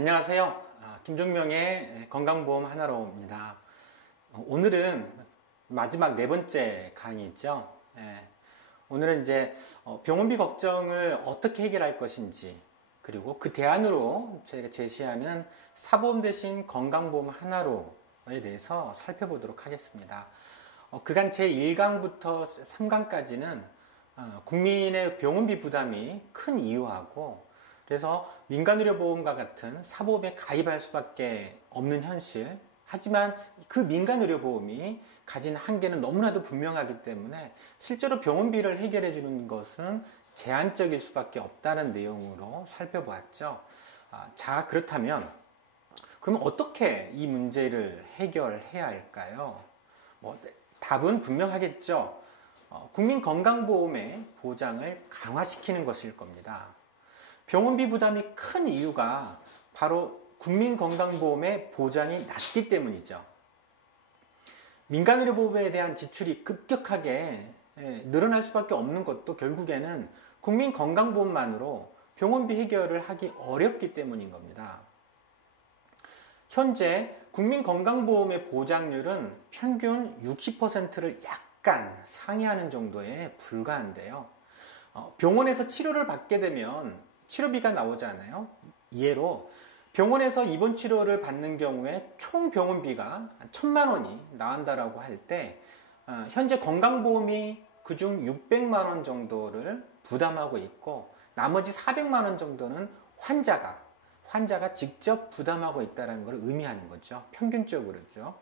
안녕하세요. 김종명의 건강보험 하나로입니다. 오늘은 마지막 네 번째 강의죠. 오늘은 이제 병원비 걱정을 어떻게 해결할 것인지, 그리고 그 대안으로 제가 제시하는 사보험 대신 건강보험 하나로에 대해서 살펴보도록 하겠습니다. 그간 제 1강부터 3강까지는 국민의 병원비 부담이 큰 이유하고, 그래서 민간의료보험과 같은 사보험에 가입할 수밖에 없는 현실, 하지만 그 민간의료보험이 가진 한계는 너무나도 분명하기 때문에 실제로 병원비를 해결해 주는 것은 제한적일 수밖에 없다는 내용으로 살펴보았죠. 자, 그렇다면 그럼 어떻게 이 문제를 해결해야 할까요? 답은 분명하겠죠. 국민건강보험의 보장을 강화시키는 것일 겁니다. 병원비 부담이 큰 이유가 바로 국민건강보험의 보장이 낮기 때문이죠. 민간의료보험에 대한 지출이 급격하게 늘어날 수밖에 없는 것도 결국에는 국민건강보험만으로 병원비 해결을 하기 어렵기 때문인 겁니다. 현재 국민건강보험의 보장률은 평균 60%를 약간 상회하는 정도에 불과한데요. 병원에서 치료를 받게 되면 치료비가 나오잖아요. 예로 병원에서 입원 치료를 받는 경우에 총 병원비가 1,000만 원이 나온다라고 할 때 현재 건강보험이 그중 600만 원 정도를 부담하고 있고, 나머지 400만 원 정도는 환자가 직접 부담하고 있다는 걸 의미하는 거죠. 평균적으로죠.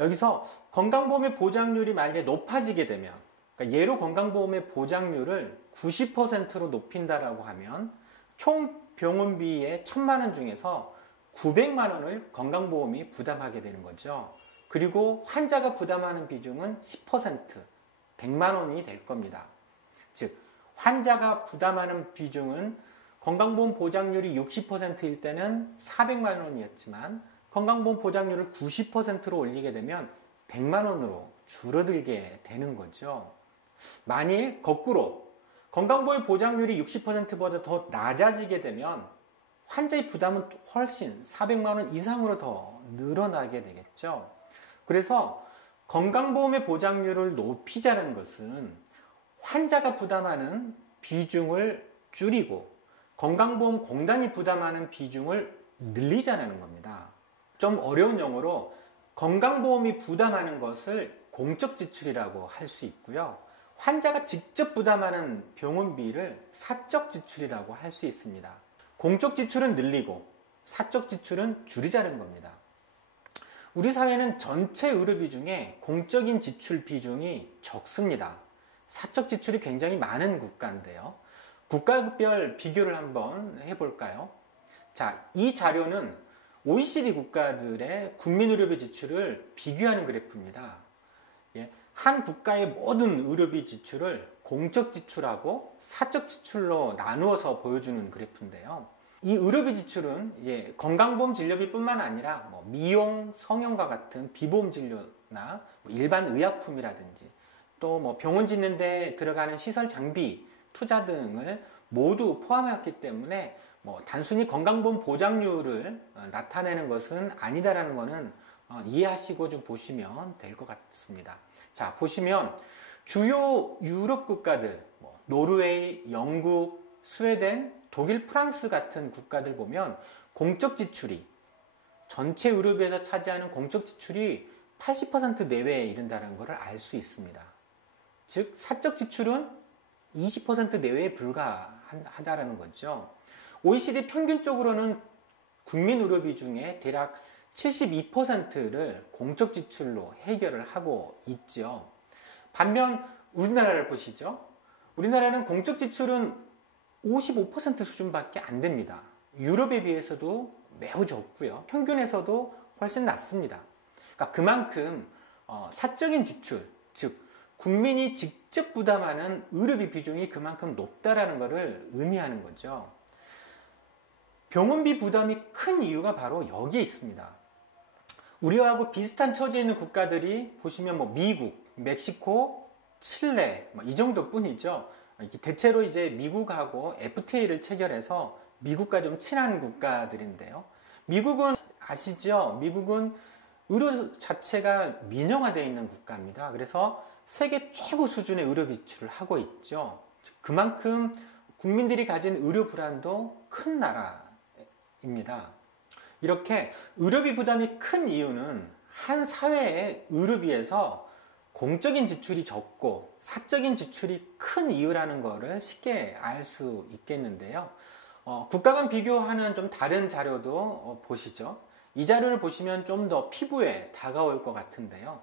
여기서 건강보험의 보장률이 만약에 높아지게 되면, 그러니까 예로 건강보험의 보장률을 90%로 높인다라고 하면 총 병원비의 1,000만 원 중에서 900만 원을 건강보험이 부담하게 되는 거죠. 그리고 환자가 부담하는 비중은 10%, 100만 원이 될 겁니다. 즉, 환자가 부담하는 비중은 건강보험 보장률이 60%일 때는 400만 원이었지만 건강보험 보장률을 90%로 올리게 되면 100만 원으로 줄어들게 되는 거죠. 만일 거꾸로 건강보험 보장률이 60%보다 더 낮아지게 되면 환자의 부담은 훨씬 400만 원 이상으로 더 늘어나게 되겠죠. 그래서 건강보험의 보장률을 높이자는 것은 환자가 부담하는 비중을 줄이고 건강보험공단이 부담하는 비중을 늘리자는 겁니다. 좀 어려운 용어로 건강보험이 부담하는 것을 공적 지출이라고 할 수 있고요. 환자가 직접 부담하는 병원비를 사적 지출이라고 할 수 있습니다. 공적 지출은 늘리고 사적 지출은 줄이자는 겁니다. 우리 사회는 전체 의료비 중에 공적인 지출 비중이 적습니다. 사적 지출이 굉장히 많은 국가인데요. 국가별 비교를 한번 해볼까요? 자, 이 자료는 OECD 국가들의 국민의료비 지출을 비교하는 그래프입니다. 한 국가의 모든 의료비 지출을 공적 지출하고 사적 지출로 나누어서 보여주는 그래프인데요. 이 의료비 지출은 건강보험 진료비뿐만 아니라 미용, 성형과 같은 비보험 진료나 일반 의약품이라든지 또 병원 짓는 데 들어가는 시설 장비, 투자 등을 모두 포함했기 때문에 단순히 건강보험 보장률을 나타내는 것은 아니다라는 것은 이해하시고 좀 보시면 될 것 같습니다. 자, 보시면 주요 유럽 국가들, 노르웨이, 영국, 스웨덴, 독일, 프랑스 같은 국가들 보면 공적 지출이, 전체 의료비에서 차지하는 공적 지출이 80% 내외에 이른다는 것을 알 수 있습니다. 즉, 사적 지출은 20% 내외에 불과하다는 거죠. OECD 평균적으로는 국민 의료비 중에 대략 72%를 공적 지출로 해결을 하고 있죠. 반면 우리나라를 보시죠. 우리나라는 공적 지출은 55% 수준밖에 안 됩니다. 유럽에 비해서도 매우 적고요. 평균에서도 훨씬 낮습니다. 그러니까 그만큼 사적인 지출, 즉 국민이 직접 부담하는 의료비 비중이 그만큼 높다라는 것을 의미하는 거죠. 병원비 부담이 큰 이유가 바로 여기에 있습니다. 우리하고 비슷한 처지에 있는 국가들이 보시면 미국, 멕시코, 칠레 이 정도뿐이죠. 대체로 이제 미국하고 FTA를 체결해서 미국과 좀 친한 국가들인데요. 미국은 아시죠? 미국은 의료 자체가 민영화되어 있는 국가입니다. 그래서 세계 최고 수준의 의료 비출을 하고 있죠. 그만큼 국민들이 가진 의료 불안도 큰 나라입니다. 이렇게 의료비 부담이 큰 이유는 한 사회의 의료비에서 공적인 지출이 적고 사적인 지출이 큰 이유라는 것을 쉽게 알 수 있겠는데요. 국가 간 비교하는 좀 다른 자료도 보시죠. 이 자료를 보시면 좀 더 피부에 다가올 것 같은데요.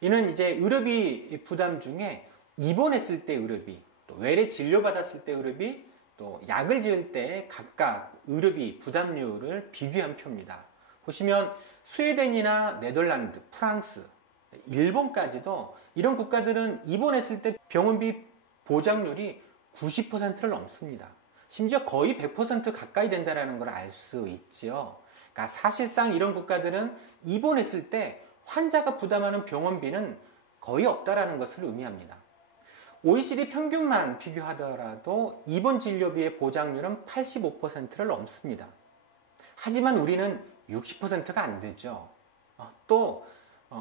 이는 이제 의료비 부담 중에 입원했을 때 의료비, 또 외래 진료받았을 때 의료비, 또 약을 지을 때 각각 의료비 부담률을 비교한 표입니다. 보시면 스웨덴이나 네덜란드, 프랑스, 일본까지도 이런 국가들은 입원했을 때 병원비 보장률이 90%를 넘습니다. 심지어 거의 100% 가까이 된다는 걸 알 수 있지요. 그러니까 사실상 이런 국가들은 입원했을 때 환자가 부담하는 병원비는 거의 없다라는 것을 의미합니다. OECD 평균만 비교하더라도 입원 진료비의 보장률은 85%를 넘습니다. 하지만 우리는 60%가 안 되죠. 또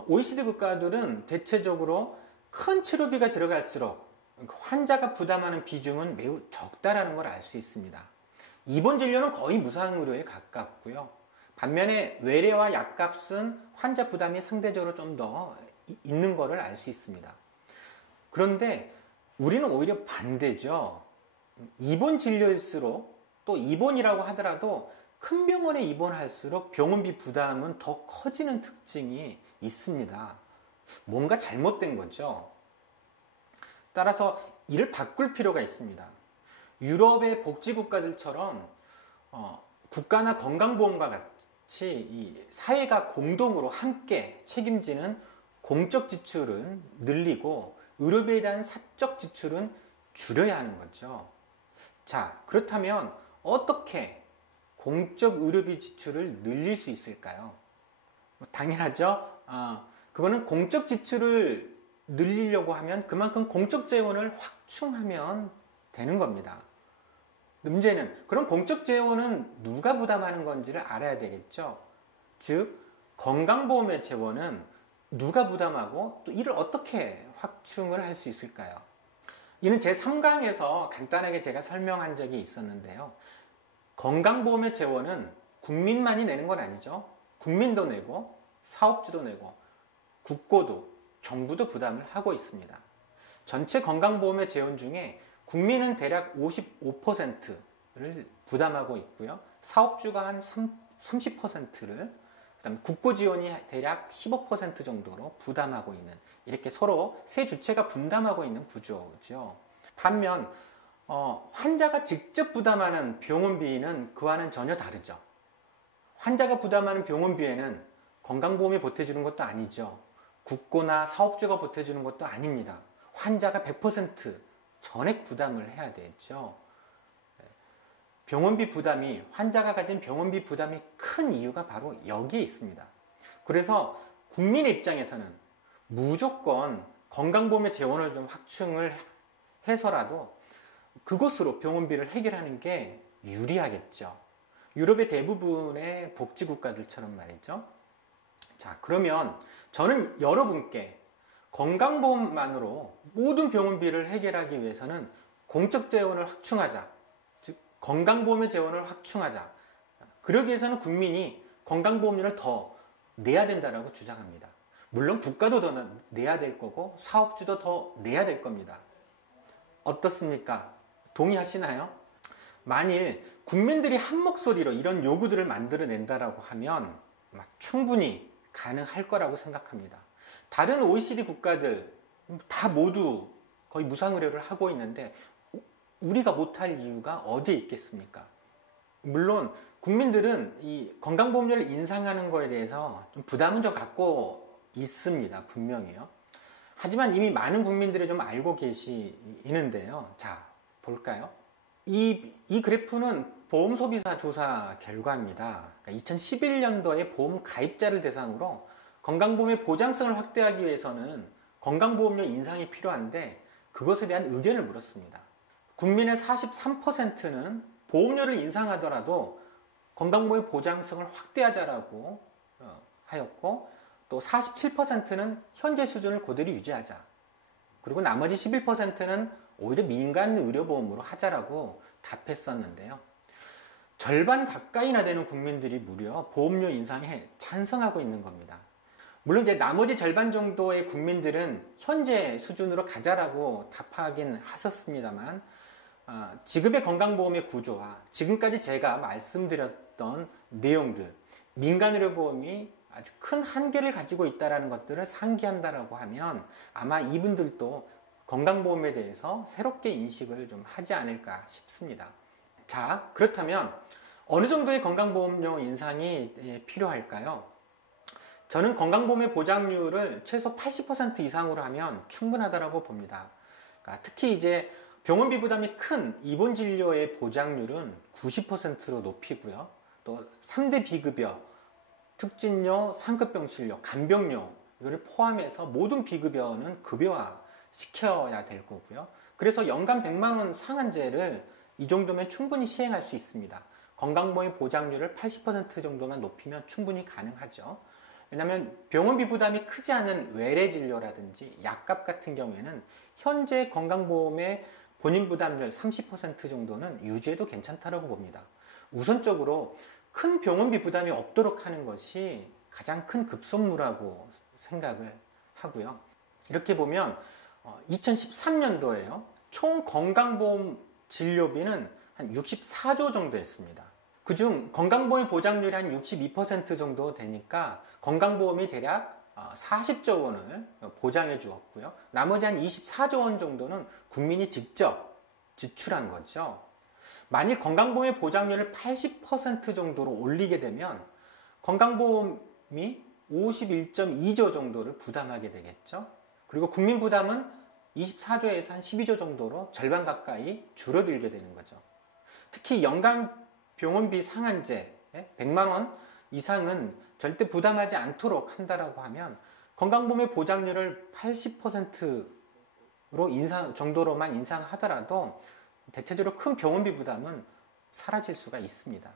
OECD 국가들은 대체적으로 큰 치료비가 들어갈수록 환자가 부담하는 비중은 매우 적다라는 걸 알 수 있습니다. 입원 진료는 거의 무상의료에 가깝고요. 반면에 외래와 약값은 환자 부담이 상대적으로 좀 더 있는 것을 알 수 있습니다. 그런데 우리는 오히려 반대죠. 입원 진료일수록 또 입원이라고 하더라도 큰 병원에 입원할수록 병원비 부담은 더 커지는 특징이 있습니다. 뭔가 잘못된 거죠. 따라서 이를 바꿀 필요가 있습니다. 유럽의 복지국가들처럼 국가나 건강보험과 같이 이 사회가 공동으로 함께 책임지는 공적 지출은 늘리고 의료비에 대한 사적 지출은 줄여야 하는 거죠. 자, 그렇다면 어떻게 공적 의료비 지출을 늘릴 수 있을까요? 당연하죠. 그거는 공적 지출을 늘리려고 하면 그만큼 공적 재원을 확충하면 되는 겁니다. 문제는 그럼 공적 재원은 누가 부담하는 건지를 알아야 되겠죠. 즉 건강보험의 재원은 누가 부담하고 또 이를 어떻게 확충을 할 수 있을까요? 이는 제3강에서 간단하게 제가 설명한 적이 있었는데요. 건강보험의 재원은 국민만이 내는 건 아니죠. 국민도 내고 사업주도 내고 국고도 정부도 부담을 하고 있습니다. 전체 건강보험의 재원 중에 국민은 대략 55%를 부담하고 있고요. 사업주가 한 30%를, 그다음에 국고 지원이 대략 15% 정도로 부담하고 있는, 이렇게 서로 세 주체가 분담하고 있는 구조죠. 반면 환자가 직접 부담하는 병원비는 그와는 전혀 다르죠. 환자가 부담하는 병원비에는 건강보험이 보태주는 것도 아니죠. 국고나 사업주가 보태주는 것도 아닙니다. 환자가 100% 전액 부담을 해야 되죠. 병원비 부담이, 환자가 가진 병원비 부담이 큰 이유가 바로 여기에 있습니다. 그래서 국민의 입장에서는 무조건 건강보험의 재원을 좀 확충을 해서라도 그것으로 병원비를 해결하는 게 유리하겠죠. 유럽의 대부분의 복지국가들처럼 말이죠. 자, 그러면 저는 여러분께 건강보험만으로 모든 병원비를 해결하기 위해서는 공적 재원을 확충하자, 즉 건강보험의 재원을 확충하자, 그러기 위해서는 국민이 건강보험료를 더 내야 된다고 주장합니다. 물론 국가도 더 내야 될 거고 사업주도 더 내야 될 겁니다. 어떻습니까? 동의하시나요? 만일 국민들이 한 목소리로 이런 요구들을 만들어낸다라고 하면 충분히 가능할 거라고 생각합니다. 다른 OECD 국가들 다 모두 거의 무상의료를 하고 있는데 우리가 못할 이유가 어디에 있겠습니까? 물론 국민들은 이 건강보험료를 인상하는 거에 대해서 좀 부담은 좀 갖고 있습니다. 분명히요. 하지만 이미 많은 국민들이 좀 알고 계시는데요. 자, 볼까요? 이 그래프는 보험소비자 조사 결과입니다. 그러니까 2011년도에 보험 가입자를 대상으로 건강보험의 보장성을 확대하기 위해서는 건강보험료 인상이 필요한데 그것에 대한 의견을 물었습니다. 국민의 43%는 보험료를 인상하더라도 건강보험의 보장성을 확대하자라고 하였고, 또 47%는 현재 수준을 그대로 유지하자. 그리고 나머지 11%는 오히려 민간 의료보험으로 하자라고 답했었는데요. 절반 가까이나 되는 국민들이 무려 보험료 인상에 찬성하고 있는 겁니다. 물론 이제 나머지 절반 정도의 국민들은 현재 수준으로 가자라고 답하긴 하셨습니다만, 지급의 건강보험의 구조와 지금까지 제가 말씀드렸던 내용들, 민간의료보험이 아주 큰 한계를 가지고 있다는 것들을 상기한다라고 하면 아마 이분들도 건강보험에 대해서 새롭게 인식을 좀 하지 않을까 싶습니다. 자, 그렇다면 어느 정도의 건강보험료 인상이 필요할까요? 저는 건강보험의 보장률을 최소 80% 이상으로 하면 충분하다고 봅니다. 그러니까 특히 이제 병원비 부담이 큰 입원 진료의 보장률은 90%로 높이고요. 또 3대 비급여, 특진료, 상급병실료, 간병료 이거를 포함해서 모든 비급여는 급여화 시켜야 될 거고요. 그래서 연간 100만 원 상한제를 이 정도면 충분히 시행할 수 있습니다. 건강보험의 보장률을 80% 정도만 높이면 충분히 가능하죠. 왜냐하면 병원비 부담이 크지 않은 외래 진료라든지 약값 같은 경우에는 현재 건강보험의 본인 부담률 30% 정도는 유지해도 괜찮다고 봅니다. 우선적으로 큰 병원비 부담이 없도록 하는 것이 가장 큰 급선무라고 생각을 하고요. 이렇게 보면 2013년도에요. 총 건강보험 진료비는 한 64조 정도 했습니다. 그중 건강보험 보장률이 한 62% 정도 되니까 건강보험이 대략 40조 원을 보장해 주었고요. 나머지 한 24조 원 정도는 국민이 직접 지출한 거죠. 만일 건강보험의 보장률을 80% 정도로 올리게 되면 건강보험이 51.2조 정도를 부담하게 되겠죠. 그리고 국민 부담은 24조에서 한 12조 정도로 절반 가까이 줄어들게 되는 거죠. 특히 연간 병원비 상한제 100만 원 이상은 절대 부담하지 않도록 한다라고 하면 건강보험의 보장률을 80%로 정도로만 인상하더라도 대체적으로 큰 병원비 부담은 사라질 수가 있습니다.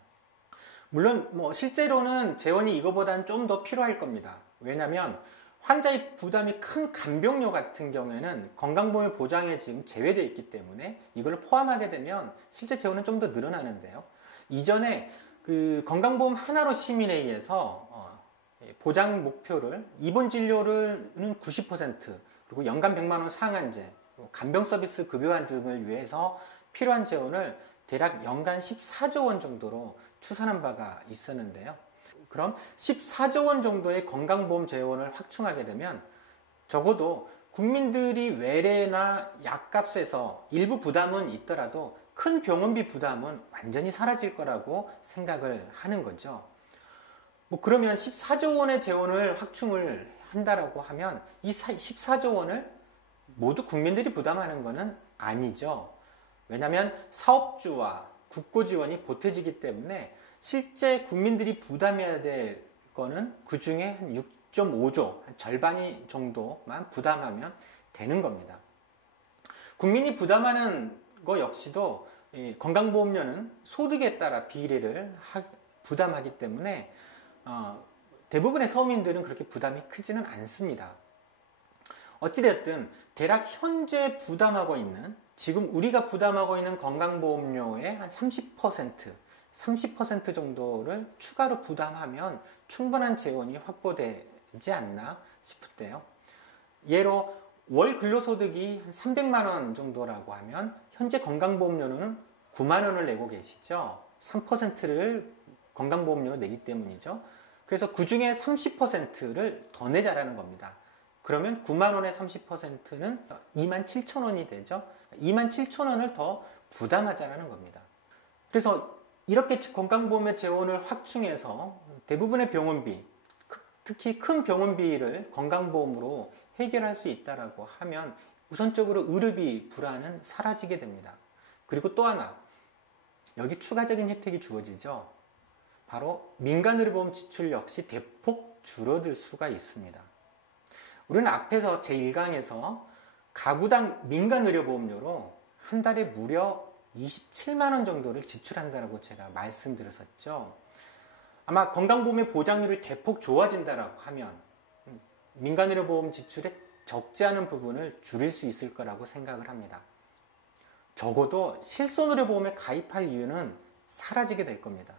물론 실제로는 재원이 이거보다는 좀 더 필요할 겁니다. 왜냐하면 환자의 부담이 큰 간병료 같은 경우에는 건강보험의 보장에 지금 제외되어 있기 때문에 이걸 포함하게 되면 실제 재원은 좀 더 늘어나는데요. 이전에 그 건강보험 하나로 시민회의에서 보장 목표를 입원 진료는 90% 그리고 연간 100만 원 상한제, 간병 서비스 급여화 등을 위해서 필요한 재원을 대략 연간 14조 원 정도로 추산한 바가 있었는데요. 그럼 14조 원 정도의 건강보험 재원을 확충하게 되면 적어도 국민들이 외래나 약값에서 일부 부담은 있더라도 큰 병원비 부담은 완전히 사라질 거라고 생각을 하는 거죠. 그러면 14조 원의 재원을 확충을 한다라고 하면 이 14조 원을 모두 국민들이 부담하는 것은 아니죠. 왜냐하면 사업주와 국고 지원이 보태지기 때문에 실제 국민들이 부담해야 될 거는 그 중에 한 6.5조, 한 절반이 정도만 부담하면 되는 겁니다. 국민이 부담하는 거 역시도 건강보험료는 소득에 따라 비례를 부담하기 때문에 대부분의 서민들은 그렇게 부담이 크지는 않습니다. 어찌됐든 대략 현재 부담하고 있는, 지금 우리가 부담하고 있는 건강보험료의 한 30% 정도를 추가로 부담하면 충분한 재원이 확보되지 않나 싶은데요. 예로 월 근로소득이 한 300만 원 정도라고 하면 현재 건강보험료는 9만 원을 내고 계시죠. 3%를 건강보험료로 내기 때문이죠. 그래서 그 중에 30%를 더 내자라는 겁니다. 그러면 9만 원의 30%는 2만 7천 원이 되죠. 2만 7천 원을 더 부담하자라는 겁니다. 그래서 이렇게 건강보험의 재원을 확충해서 대부분의 병원비, 특히 큰 병원비를 건강보험으로 해결할 수 있다라고 하면 우선적으로 의료비 불안은 사라지게 됩니다. 그리고 또 하나, 여기 추가적인 혜택이 주어지죠. 바로 민간의료보험 지출 역시 대폭 줄어들 수가 있습니다. 우리는 앞에서 제1강에서 가구당 민간의료보험료로 한 달에 무려 27만 원 정도를 지출한다라고 제가 말씀드렸었죠. 아마 건강보험의 보장률이 대폭 좋아진다라고 하면 민간의료보험 지출에 적지 않은 부분을 줄일 수 있을 거라고 생각을 합니다. 적어도 실손의료보험에 가입할 이유는 사라지게 될 겁니다.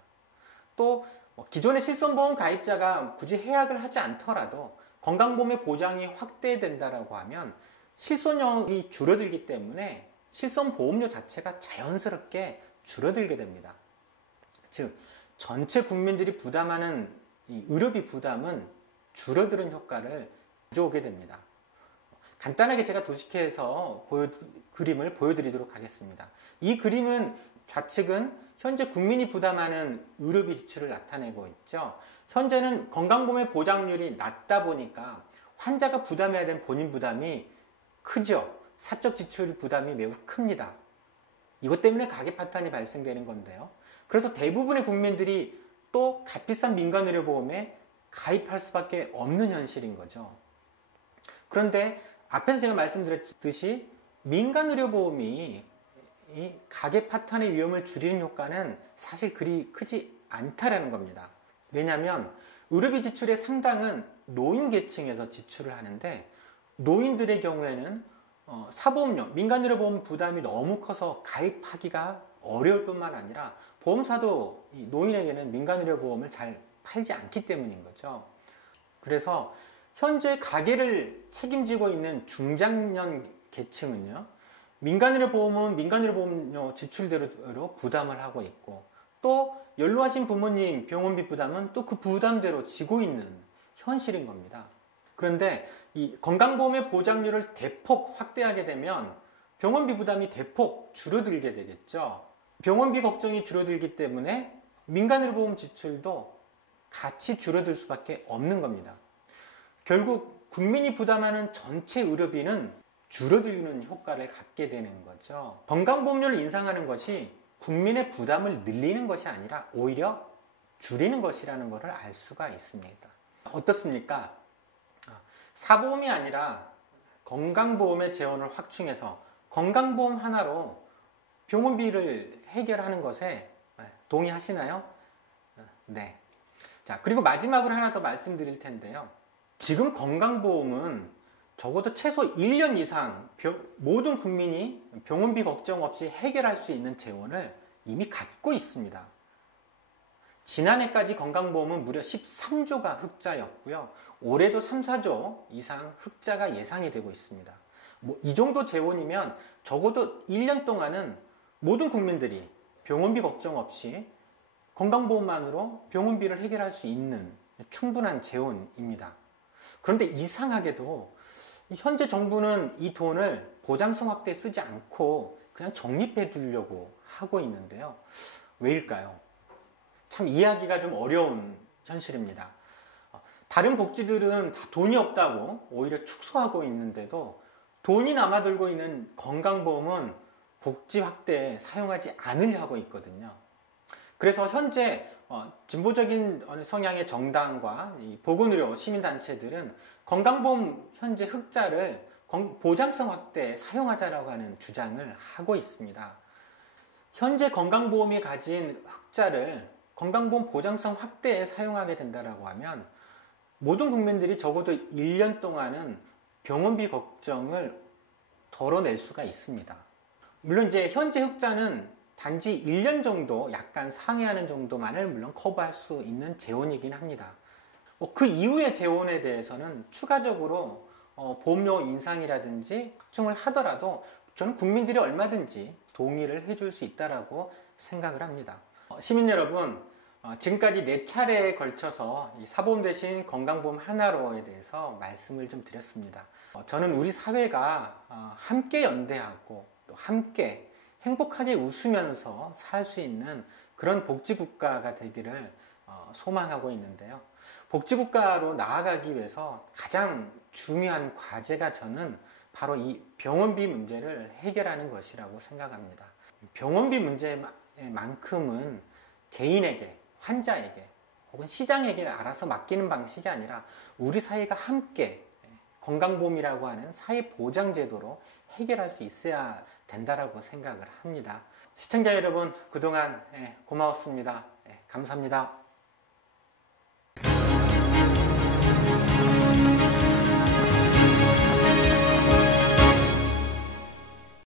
또 기존의 실손보험 가입자가 굳이 해약을 하지 않더라도 건강보험의 보장이 확대된다라고 하면 실손형이 줄어들기 때문에 실손보험료 자체가 자연스럽게 줄어들게 됩니다. 즉 전체 국민들이 부담하는 이 의료비 부담은 줄어드는 효과를 가져오게 됩니다. 간단하게 제가 도식해서 그림을 보여드리도록 하겠습니다. 이 그림은 좌측은 현재 국민이 부담하는 의료비 지출을 나타내고 있죠. 현재는 건강보험의 보장률이 낮다 보니까 환자가 부담해야 되는 본인 부담이 크죠. 사적 지출 부담이 매우 큽니다. 이것 때문에 가계 파탄이 발생되는 건데요. 그래서 대부분의 국민들이 또 값비싼 민간의료보험에 가입할 수밖에 없는 현실인 거죠. 그런데 앞에서 제가 말씀드렸듯이 민간의료보험이 이 가계 파탄의 위험을 줄이는 효과는 사실 그리 크지 않다라는 겁니다. 왜냐하면 의료비 지출의 상당은 노인 계층에서 지출을 하는데 노인들의 경우에는 사보험료, 민간의료보험 부담이 너무 커서 가입하기가 어려울 뿐만 아니라 보험사도 이 노인에게는 민간의료보험을 잘 팔지 않기 때문인 거죠. 그래서 현재 가계를 책임지고 있는 중장년 계층은요, 민간의료보험은 민간의료보험료 지출대로 부담을 하고 있고 또 연로하신 부모님 병원비 부담은 또 그 부담대로 지고 있는 현실인 겁니다. 그런데 이 건강보험의 보장률을 대폭 확대하게 되면 병원비 부담이 대폭 줄어들게 되겠죠. 병원비 걱정이 줄어들기 때문에 민간의료보험 지출도 같이 줄어들 수밖에 없는 겁니다. 결국 국민이 부담하는 전체 의료비는 줄어들는 효과를 갖게 되는 거죠. 건강보험료를 인상하는 것이 국민의 부담을 늘리는 것이 아니라 오히려 줄이는 것이라는 것을 알 수가 있습니다. 어떻습니까? 사보험이 아니라 건강보험의 재원을 확충해서 건강보험 하나로 병원비를 해결하는 것에 동의하시나요? 네. 자, 그리고 마지막으로 하나 더 말씀드릴 텐데요. 지금 건강보험은 적어도 최소 1년 이상 모든 국민이 병원비 걱정 없이 해결할 수 있는 재원을 이미 갖고 있습니다. 지난해까지 건강보험은 무려 13조가 흑자였고요. 올해도 3, 4조 이상 흑자가 예상이 되고 있습니다. 이 정도 재원이면 적어도 1년 동안은 모든 국민들이 병원비 걱정 없이 건강보험만으로 병원비를 해결할 수 있는 충분한 재원입니다. 그런데 이상하게도 현재 정부는 이 돈을 보장성 확대에 쓰지 않고 그냥 적립해 두려고 하고 있는데요. 왜일까요? 참 이해하기가 좀 어려운 현실입니다. 다른 복지들은 다 돈이 없다고 오히려 축소하고 있는데도 돈이 남아들고 있는 건강보험은 복지 확대에 사용하지 않으려 하고 있거든요. 그래서 현재 진보적인 성향의 정당과 보건의료 시민단체들은 건강보험 현재 흑자를 보장성 확대에 사용하자라고 하는 주장을 하고 있습니다. 현재 건강보험이 가진 흑자를 건강보험 보장성 확대에 사용하게 된다고 하면 모든 국민들이 적어도 1년 동안은 병원비 걱정을 덜어낼 수가 있습니다. 물론 이제 현재 흑자는 단지 1년 정도 약간 상회하는 정도만을 물론 커버할 수 있는 재원이긴 합니다. 그 이후의 재원에 대해서는 추가적으로 보험료 인상이라든지 확충을 하더라도 저는 국민들이 얼마든지 동의를 해줄 수 있다고 생각을 합니다. 시민 여러분, 지금까지 4차례에 걸쳐서 이 사보험 대신 건강보험 하나로에 대해서 말씀을 좀 드렸습니다. 저는 우리 사회가 함께 연대하고 또 함께 행복하게 웃으면서 살 수 있는 그런 복지국가가 되기를 소망하고 있는데요. 복지국가로 나아가기 위해서 가장 중요한 과제가 저는 바로 이 병원비 문제를 해결하는 것이라고 생각합니다. 병원비 문제만큼은 개인에게, 환자에게 혹은 시장에게 알아서 맡기는 방식이 아니라 우리 사회가 함께 건강보험이라고 하는 사회보장제도로 해결할 수 있어야 된다라고 생각을 합니다. 시청자 여러분, 그동안 고마웠습니다. 감사합니다.